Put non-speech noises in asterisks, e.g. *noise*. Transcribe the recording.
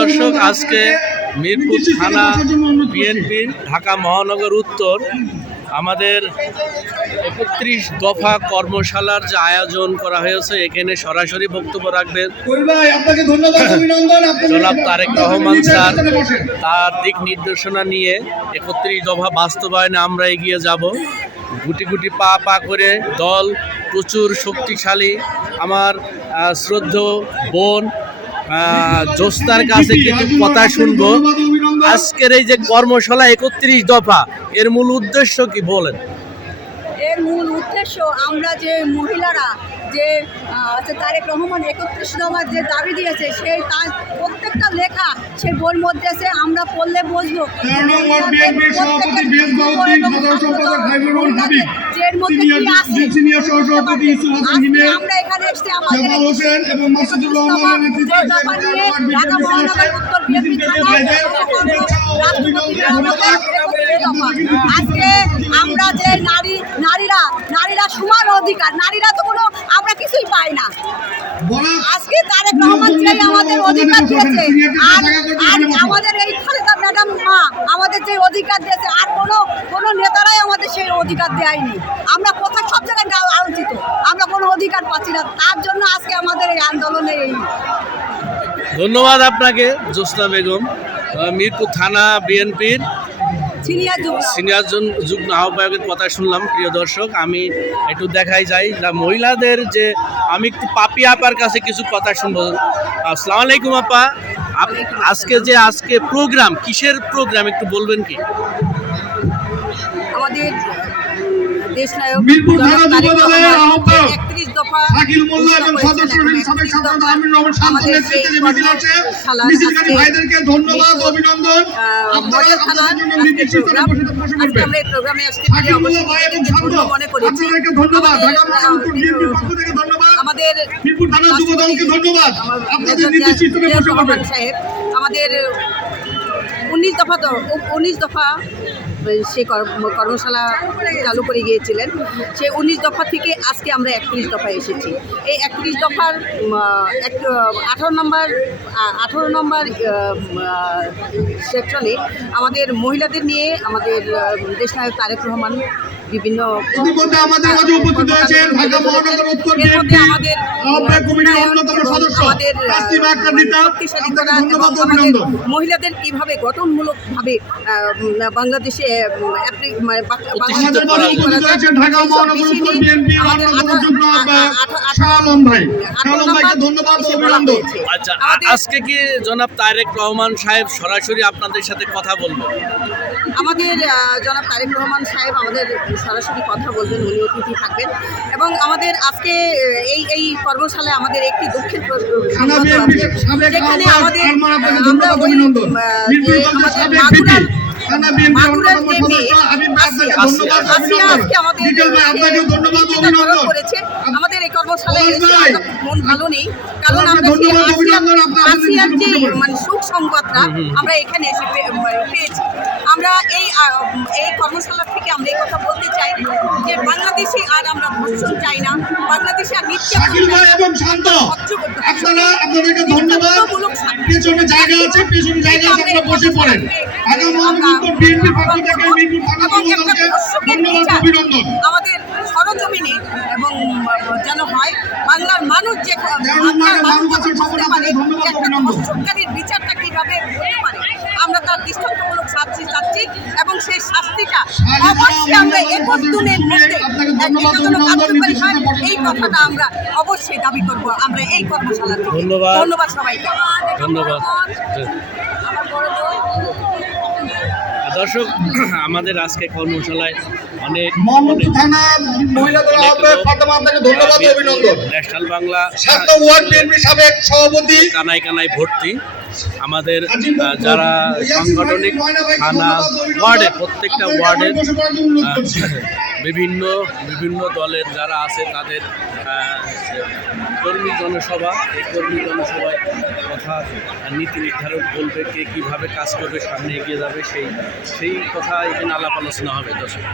দর্শক আজকে মিরপুর থানা বিএনপির ঢাকা মহানগর উত্তর আমাদের একত্রিশ দফা কর্মশালার যে আয়োজন করা হয়েছে এখানে সরাসরি বক্তব্য রাখবেন। জনাব তারেক রহমান স্যার তার দিক নির্দেশনা নিয়ে একত্রিশ দফা বাস্তবায়নে আমরা এগিয়ে যাব। গুটি গুটি পা পা করে দল প্রচুর শক্তিশালী। আমার শ্রদ্ধ বোন জ্যোৎস্নার কাছে কিছু কথা শুনব। আজকের এই যে কর্মশালা একত্রিশ দফা এর মূল উদ্দেশ্য কি বলেন? এর মূল উদ্দেশ্য আমরা যে মহিলারা যে আছে তারেক রহমান একত্রিশ নম্বর যে দাবি দিয়েছে সেই তার প্রত্যেকটা লেখা সেই বইয়ের মধ্যে আছে আমরা পড়লে বুঝব। যে আমরা জামাল হোসেন এবং মাসুদুর রহমানের নেতৃত্বে ঢাকা মহানগর উত্তর বিএনপি আজকে আমরা যে নারী, নারীরা নারীরা সমান অধিকার, নারীরা তো কোনো, আমরা কিছুই পাই না। আজকে তারেক রহমান আমাদের অধিকার দিয়েছে, আর আমাদের এই খালেদা ম্যাডাম মা আমাদের যে অধিকার দিয়েছে, আর কোনো কোনো নেতারাই আমাদের সেই অধিকার দেয়নি। আমরা কোথায় সব জায়গায় আলোচিত আমরা কোনো অধিকার পাচ্ছি না, তার জন্য আজকে আমাদের এই আন্দোলনের এই ধন্যবাদ আপনাকে, জ্যোৎস্না বেগম। মিরপুর থানা বিএনপির সিনিয়র যুগ্ম আহ্বায়কের কথা শুনলাম, প্রিয় দর্শক। আমি একটু দেখাই যাই। যা মহিলাদের যে আমি একটু পাপি আপার কাছে কিছু কথা শুনব। আসসালামু আলাইকুম আপ- আজকে যে আজকে প্রোগ্রাম কিসের প্রোগ্রাম একটু বলবেন কি? আমাদের দেশ নায়ক একত্রিশ দফা ধন্যবাদ অভিনন্দন। আমাদের, ঢাকা মহানগর আহ, পক্ষ থেকে ধন্যবাদ। আমাদের উনিশ দফা তো উনিশ দফা সে কর্ম- কর্মশালা চালু করে গিয়েছিলেন। সে উনিশ দফা থেকে আজকে আমরা একত্রিশ দফায় এসেছি। এই একত্রিশ দফার এক আঠারো নম্বর আঠারো নম্বর সেকশনে আমাদের মহিলাদের নিয়ে আমাদের আহ, দেশনায়ক তারেক রহমান বিভিন্ন আমাদের মহিলাদের কীভাবে গঠনমূলকভাবে বাংলাদেশে মানে ঢাকা মহানগর উত্তর অন্যতম ভাই। ভাইকে ধন্যবাদ ও অভিনন্দন। আচ্ছা আজকে কি জনাব তারেক রহমান সাহেব সরাসরি আপনাদের সাথে কথা বলব আমাদের জনাব তারেক রহমান সাহেব আমাদের সরাসরি কথা বলবেন উনি অতিথি থাকবেন। এবং আমাদের আজকে এই এই কর্মশালায় আমাদের একটি দুঃখের যেখানে আমাদের আমরা থানা বিএনপির অন্যতম সদস্য আমাদের এই কর্মশালায় মন ভালো নেই। কারণ আসিয়ার যে মানে সুখ সংবাদটা আমরা এখানে এসে মানে পেয়েছি। আমরা এই এই কর্মশালা থেকে আমরা এই কথা বলতে চাই যে বাংলাদেশে আর আমরা ধর্ষণ চাই না। বাংলাদেশে আর নির্যাতন শাকিল চাই ভাই না। এবং শান্ত আপনারা আপনাদেরকে ধন্যবাদ। পেছনে জায়গা আছে পেছনে জায়গা আছে আপনারা বসে পড়েন। ঢাকা মহানগর পক্ষ থেকে মিরপুর থানা বিচার আমাদের সরজমিনে এবং যেন হয় বাংলার মানুষ যে বাংলার মানুষ বুঝতে পারে ধন্যবাদ, যে একটা। বিচারটা কীভাবে হতে পারে আমরা তার দৃষ্টান্তমূলক শাস্তি চাচ্ছি এবং সেই শাস্তিটা অবশ্যই আমরা একুশ দিনের মধ্যে আপনাকে এটা ধন্যবাদ, যেন অভিনন্দন, কার্যকরী হয় এই কথাটা আমরা অবশ্যই দাবি করব আমরা এই কর্মশালা ধন্যবাদ। ধন্যবাদ সবাইকে। ধন্যবাদ। দর্শক *clears throat* আমাদের আজকে কর্মশালায় অনেক ন্যাশনাল বাংলা সাবেক সভাপতি। কানায় কানায় ভর্তি। আমাদের যারা সাংগঠনিক থানা ওয়ার্ডে প্রত্যেকটা আপনাকে ওয়ার্ডে আমার বসে পড়ার জন্য অনুরোধ করছি। *clears throat* বিভিন্ন বিভিন্ন দলের যারা আছে তাদের কর্মী জনসভা, এই কর্মী জনসভায় কথা নীতি নির্ধারক বলবে কে কীভাবে কাজ করবে, সামনে এগিয়ে যাবে, সেই সেই কথা এখানে আলাপ আলোচনা হবে। দর্শক।